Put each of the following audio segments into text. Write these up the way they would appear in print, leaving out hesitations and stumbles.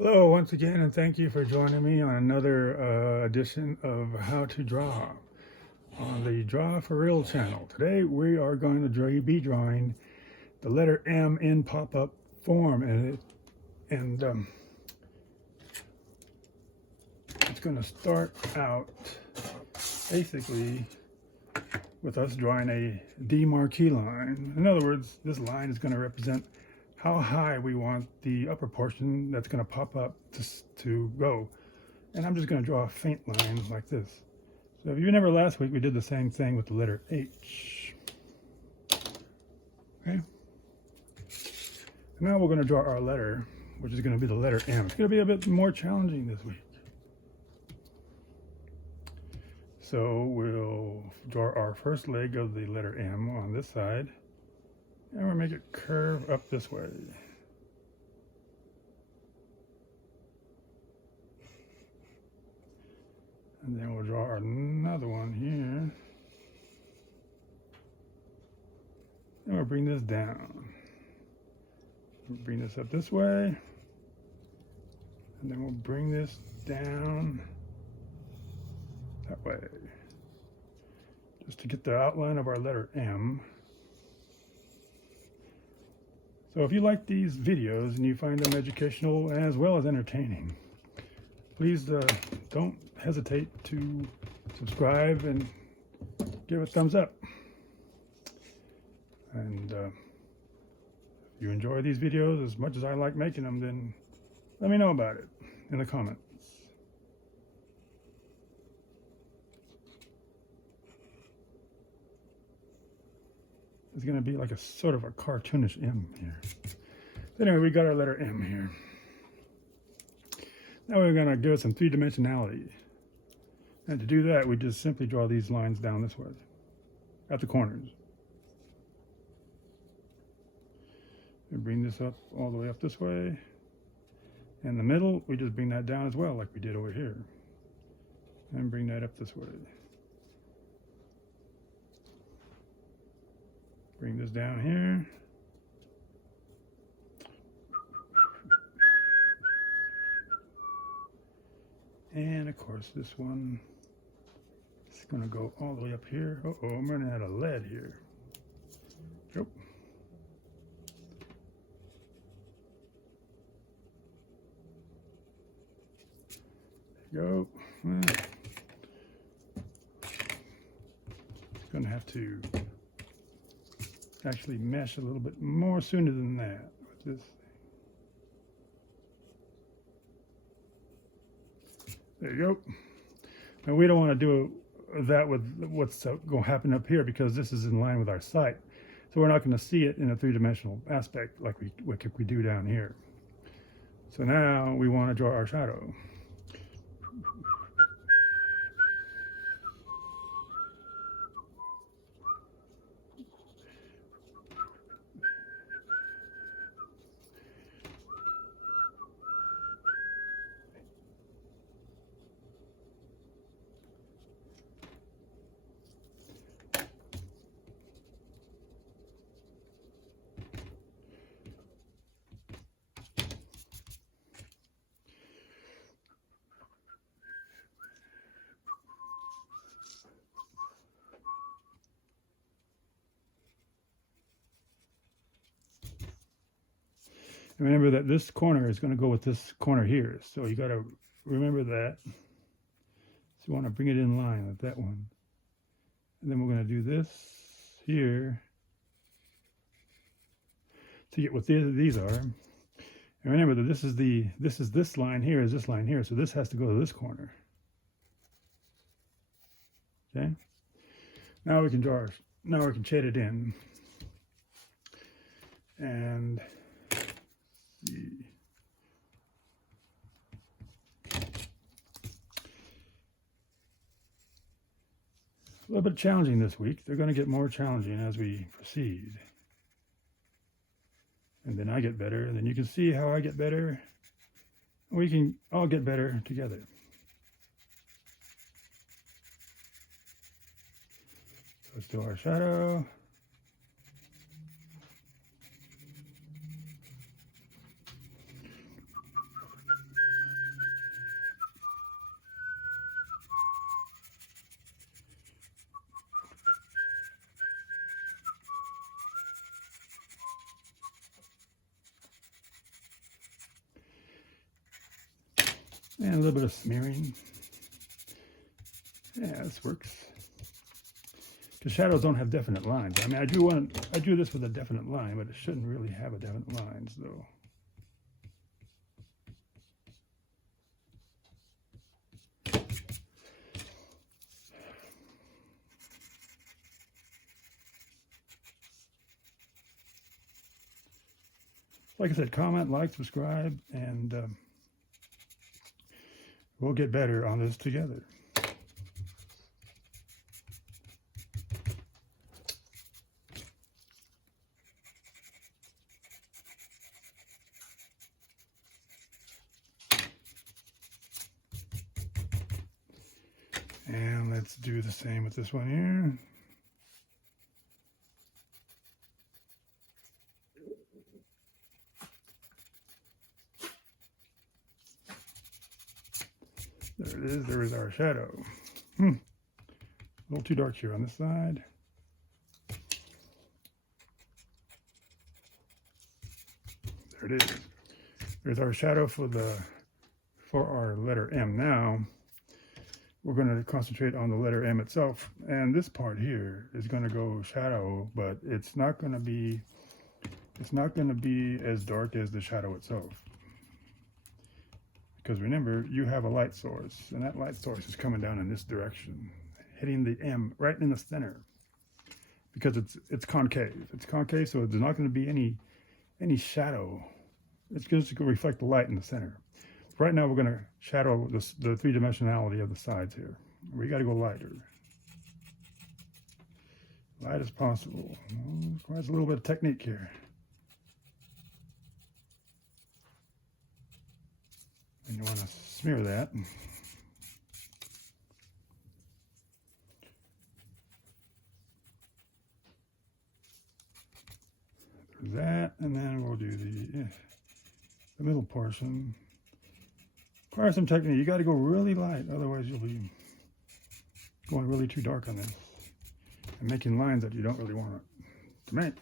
Hello once again, and thank you for joining me on another edition of How to Draw on the Draw for Real channel. Today we are going to be drawing the letter M in pop-up form, and it's going to start out basically with us drawing a D marquee line. In other words, this line is going to represent how high we want the upper portion that's going to pop up to go. And I'm just going to draw a faint line like this. So if you remember last week, we did the same thing with the letter H. Okay. Now we're going to draw our letter, which is going to be the letter M. It's going to be a bit more challenging this week. So we'll draw our first leg of the letter M on this side, and we'll make it curve up this way. And then we'll draw another one here. And we'll bring this down. We'll bring this up this way. And then we'll bring this down that way. Just to get the outline of our letter M. So if you like these videos and you find them educational as well as entertaining, please don't hesitate to subscribe and give a thumbs up. And if you enjoy these videos as much as I like making them, then let me know about it in the comments. It's going to be like a sort of a cartoonish M here. So anyway, we got our letter M here. Now we're going to give it some three-dimensionality. And to do that, we just simply draw these lines down this way, at the corners. And bring this up all the way up this way. And the middle, we just bring that down as well, like we did over here. And bring that up this way. Bring this down here. And of course, this one is going to go all the way up here. Uh-oh, I'm running out of lead here. Yep. There you go. Well, it's going to have to actually mesh a little bit more sooner than that with this. There you go. Now we don't want to do that with what's going to happen up here because this is in line with our sight. So we're not going to see it in a three-dimensional aspect like we do down here. So now we want to draw our shadow. And remember that this corner is going to go with this corner here. So you got to remember that. So you want to bring it in line with that one. And then we're going to do this here to get what these are. And remember that this is this line here is this line here. So this has to go to this corner. Okay. Now we can shade it in. And see. A little bit challenging this week. They're going to get more challenging as we proceed. And then I get better, and then you can see how I get better. We can all get better together. So let's do our shadow. And a little bit of smearing. Yeah, this works. Because shadows don't have definite lines. I mean, I drew this with a definite line, but it shouldn't really have a definite lines, though. Like I said, comment, like, subscribe, and we'll get better on this together. And let's do the same with this one here. There it is. There is our shadow. A little too dark here on this side. There it is. There's our shadow for our letter M. Now we're going to concentrate on the letter M itself, and this part here is going to go shadow, but it's not going to be as dark as the shadow itself. Because remember, you have a light source, and that light source is coming down in this direction, hitting the M right in the center. Because it's concave. It's concave, so there's not going to be any shadow. It's just going to reflect the light in the center. Right now, we're going to shadow the three-dimensionality of the sides here. We got to go lighter. Light as possible. Requires a little bit of technique here. And you want to smear that. There's that, and then we'll do the middle portion. Requires some technique. You got to go really light, otherwise you'll be going really too dark on this and making lines that you don't really want to make.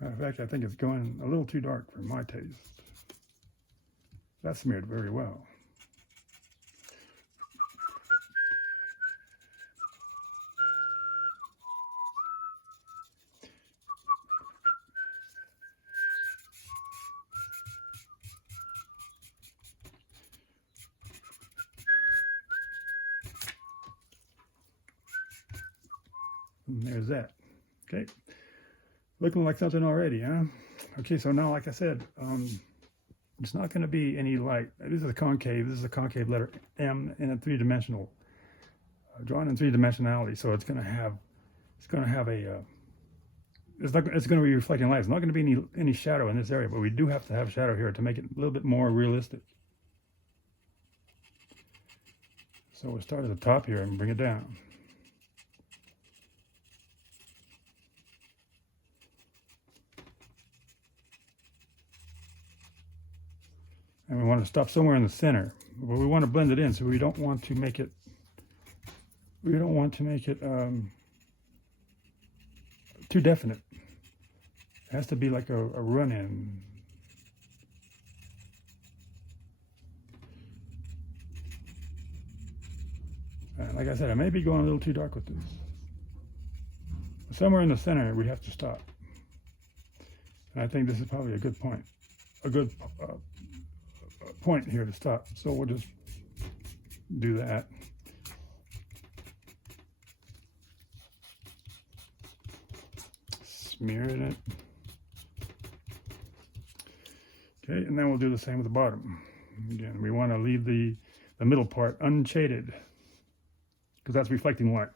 Matter of fact, I think it's going a little too dark for my taste. That smeared very well. And there's that. Okay. Looking like something already, huh? Okay, so now, like I said, it's not going to be any light. This is a concave. This is a concave letter M in a three-dimensional, drawn in three-dimensionality. So it's going to have a, it's going to be reflecting light. It's not going to be any shadow in this area, but we do have to have shadow here to make it a little bit more realistic. So we'll start at the top here and bring it down. And we want to stop somewhere in the center, but we want to blend it in, so we don't want to make it. We don't want to make it too definite. It has to be like a run-in. Like I said, I may be going a little too dark with this. Somewhere in the center, we have to stop. And I think this is probably a good point. A good point here to stop. So we'll just do that. Smear it. Okay, and then we'll do the same with the bottom. Again, we want to leave the middle part unshaded because that's reflecting light.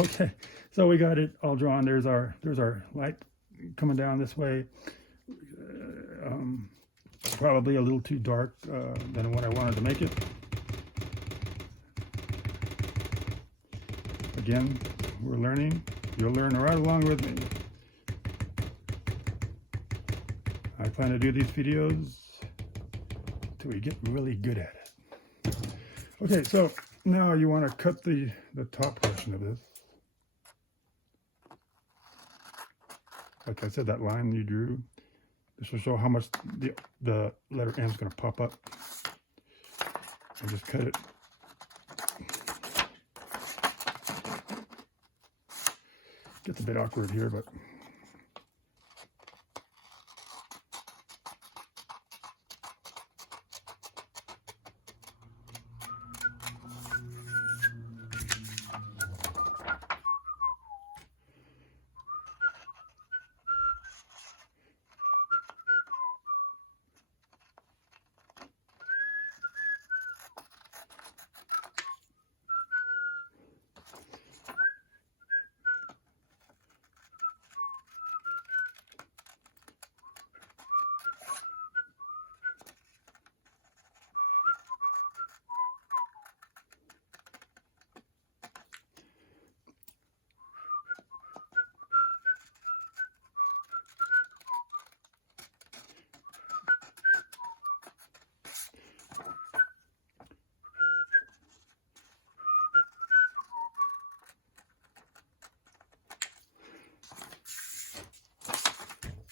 Okay, so we got it all drawn. There's our light coming down this way. Probably a little too dark than what I wanted to make it. Again, we're learning. You'll learn right along with me. I plan to do these videos till we get really good at it. Okay, so now you want to cut the top portion of this. Like I said, that line you drew, this will show how much the letter M is going to pop up. And just cut it. Gets a bit awkward here, but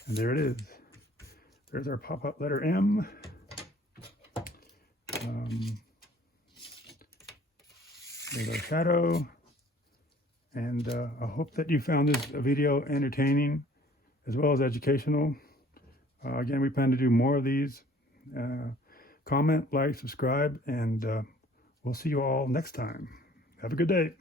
and there it is. There's our pop-up letter M. There's our shadow. And I hope that you found this video entertaining as well as educational. Again, we plan to do more of these. Comment, like, subscribe, and we'll see you all next time. Have a good day.